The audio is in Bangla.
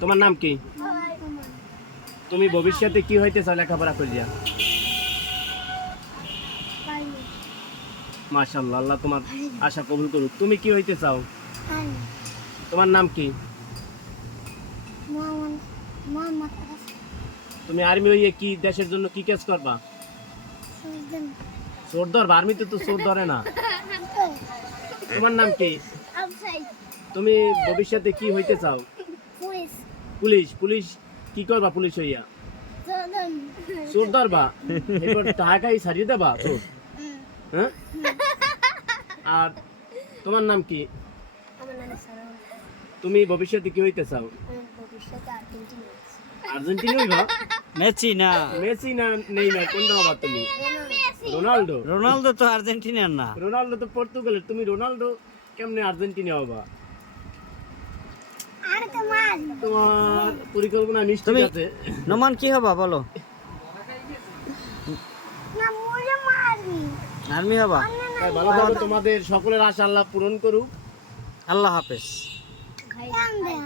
তোমার নাম কি? তুমি ভবিষ্যতে কি হইতে চাও লেখাপড়া করিয়া? মাশাআল্লাহ, আল্লাহ তোমার আশা কবুল করুক। তুমি কি হইতে চাও? তোমার নাম কি? তুমি আর্মি হইয়ে কি দেশের জন্য কি কাজ করবা? চোর ধরবা? আর্মিতে তো চোর ধরে না। তোমার নাম কি? তুমি ভবিষ্যতে কি হইতে চাও? পুলিশ। পুলিশ কি করবা পুলিশ হইয়া? চোর ধরবা? এরপর টাকাই ছাড়িয়ে দেবা চোর? হ্যাঁ। আর তোমার নাম কি? তুমি ভবিষ্যতে কি হইতে চাও? আর্জেন্টিনা হইবা? মেসি না, মেসি না নেইমার, কোনটা হবা তুমি? রোনাল্ডো? রোনালদো তো আর্জেন্টিনার না। রোনাল্ডো তো পর্তুগালের, তুমি রোনাল্ডো কেমনে আর্জেন্টিনা হবা? তোমার পরিকল্পনা নিশ্চিত তুমি আছে? নোমান কি হবা বলো? আর্মি হবা? তাই ভালো থাকো, তোমাদের সকলের আশা আল্লাহ পূরণ করুক। আল্লাহ হাফেজ।